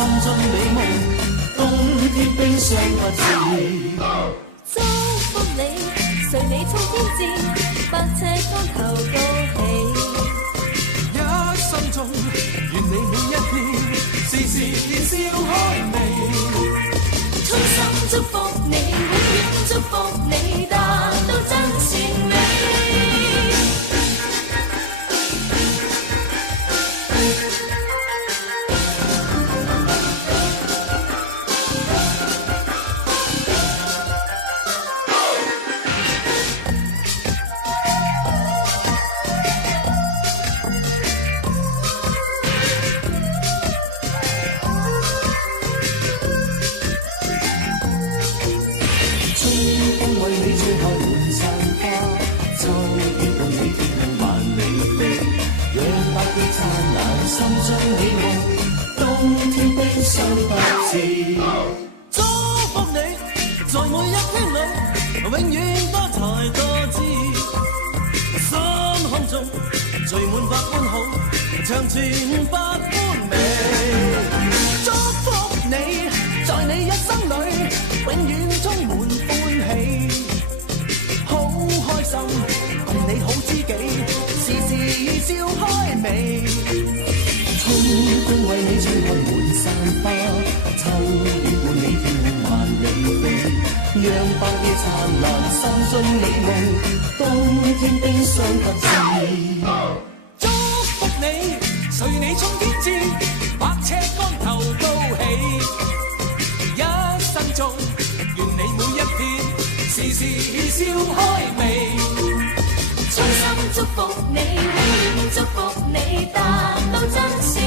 心中美夢，冬天冰霜不至。祝福你，隨你衝天志，百尺竿頭高起。一生中，願你每一天，時時笑開眉。衷心祝福你，永遠祝福你，達到真善美。心中美夢，冬天冰霜不至。祝福你，在每一天裏，永遠多才多姿。心胸中聚滿百般好，長存百般美。祝福你，在你一生裏，永遠充滿歡喜。好開心，共你好知己，時時笑開眉。春風為你吹開滿山花，秋雨伴你跳萬里飛，讓百夜燦爛，心中美夢，冬天冰霜不至。祝福你，隨你衝天志，百尺竿頭高起。一生中，願你每一天，時時笑開眉。衷心祝福你，永遠祝福你，達到真善。